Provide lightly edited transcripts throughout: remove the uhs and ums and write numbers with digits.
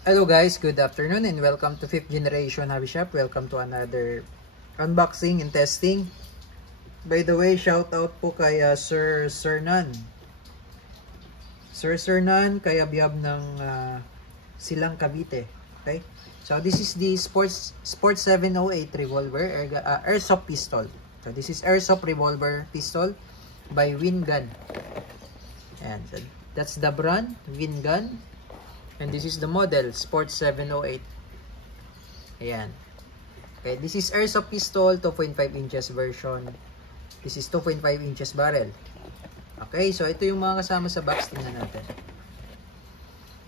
Hello guys, good afternoon and welcome to 5th Generation Hobby Shop. Welcome to another unboxing and testing. By the way, shout out po kay Sir Nan. Sir Nan, kay Abyab ng Silang Cavite. Okay? So this is the Sport 708 revolver airsoft pistol. So this is airsoft revolver pistol by Wingun. And so that's the brand, Wingun. And this is the model, Sport 708. Ayan. Okay, this is airsoft pistol, 2.5 inches version. This is 2.5 inches barrel. Okay, so ito yung mga kasama sa box. Tingnan natin.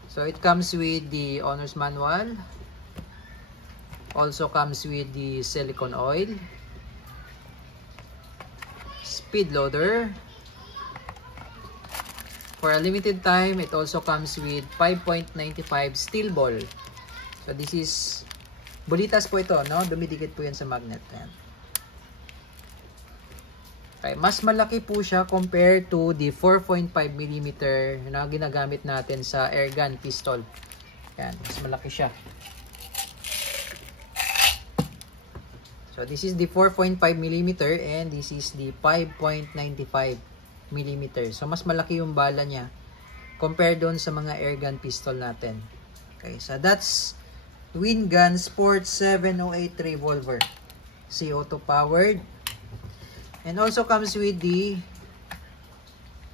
So it comes with the owner's manual. Also comes with the silicone oil. Speed loader. For a limited time, it also comes with 5.95 steel ball. So this is bulitas po ito, no? Dumidikit po yan sa magnet. Ayan. Okay, mas malaki po siya compared to the 4.5mm na ginagamit natin sa airgun pistol. Ayan, mas malaki siya. So this is the 4.5mm and this is the 5.95mm. So mas malaki yung bala niya compared doon sa mga airgun pistol natin. Okay, so that's Wingun Sport 708 revolver, CO2 powered, and also comes with the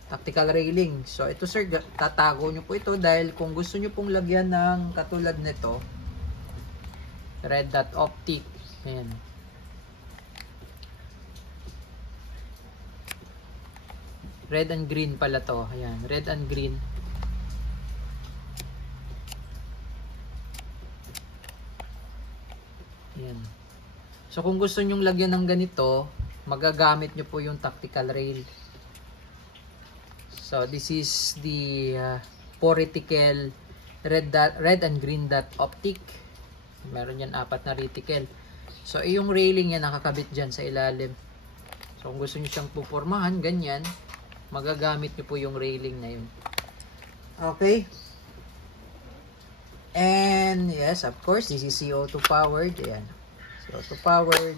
tactical railing. So ito sir, tatago nyo po ito dahil kung gusto nyo pong lagyan ng katulad nito, red dot optic. Ayan. Red and green pala to. Ayan, red and green. Ayan. So kung gusto nyong lagyan ng ganito, magagamit nyo po yung tactical rail. So this is the reticle red and green dot optic. Meron yan 4 na reticle. So yung railing yan nakakabit dyan sa ilalim. So kung gusto nyo siyang pupormahan, ganyan, magagamit nyo po yung railing na yun. Okay. And yes, of course, this is CO2 powered. Ayan. CO2 powered.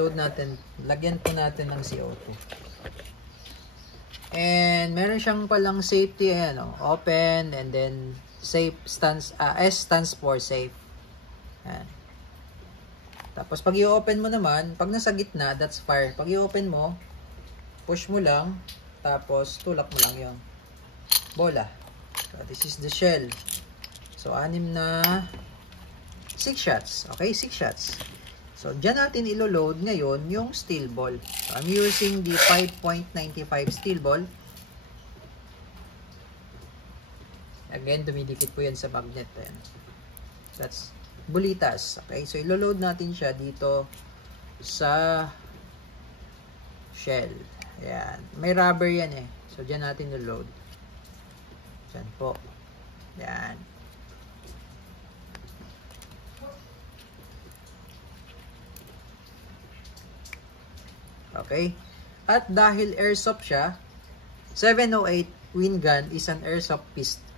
Load natin. Lagyan po natin ng CO2. And meron siyang palang safety. Ayan, open and then safe stands, S stands for safe. Ayan. Tapos pag i-open mo naman, pag nasa gitna, that's fire. Pag i-open mo, push mo lang, tapos tulak mo lang yung bola. So this is the shell. So 6 na 6 shots. Okay, 6 shots. So dyan natin ilo-load ngayon yung steel ball. So I'm using the 5.95 steel ball. Again, dumidikit po yan sa magnet. That's bulitas. Okay, so ilo-load natin siya dito sa shell. Ayan. May rubber yan eh. So, dyan natin ilo-load. Dyan po. Ayan. Okay. At dahil airsoft siya, 708 Wingun is an airsoft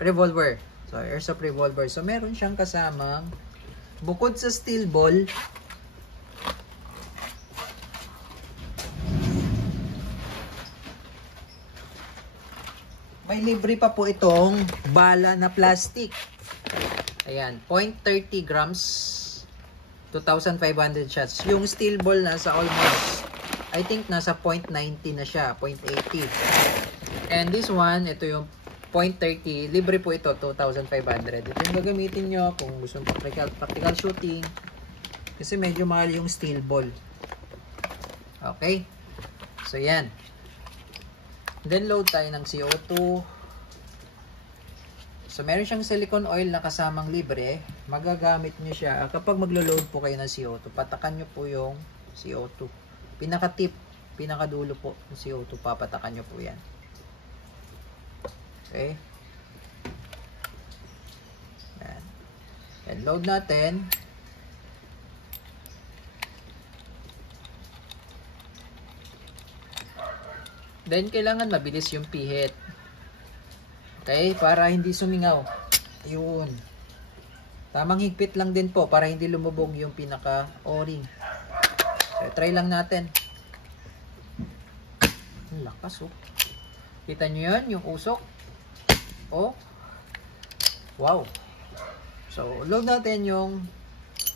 revolver. So, airsoft revolver. So, meron siyang kasamang bukod sa steel ball, may libre pa po itong bala na plastic. Ayan, 0.30 grams, 2,500 shots. Yung steel ball nasa almost, I think nasa 0.90 na siya, 0.80. And this one, ito yung 0.30, libre po ito, 2,500. Ito yung gagamitin nyo kung gusto nyo practical shooting. Kasi medyo mahal yung steel ball. Okay? So, yan. Then, load tayo ng CO2. So, meron siyang silicone oil na kasamang libre. Magagamit nyo siya. Kapag maglo-load po kayo ng CO2, patakan nyo po yung CO2. Pinaka-tip, pinaka-dulo po ng CO2, papatakan nyo po yan. Okay. Yan. Yan. Load natin. Then, kailangan mabilis yung pihit. Okay, para hindi sumingaw. Yun. Tamang higpit lang din po para hindi lumubog yung pinaka o-ring. So, try lang natin. Ang lakas, oh. Kita nyo yun, yung usok. Oh. Wow. So, load natin yung,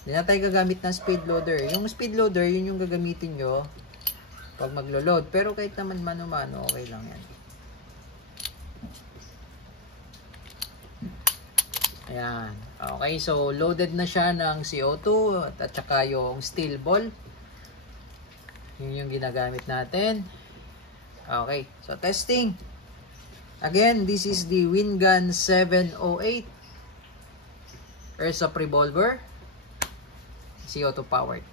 hindi na tayo gagamit ng speed loader. Yung speed loader, yun yung gagamitin nyo pag maglo-load. Pero kahit naman mano-mano, okay lang yan. Ayan. Okay, so loaded na siya ng CO2 at saka yung steel ball. Yun yung ginagamit natin. Okay, so testing. Again, this is the Wingun 708 Airsoft Revolver CO2 powered.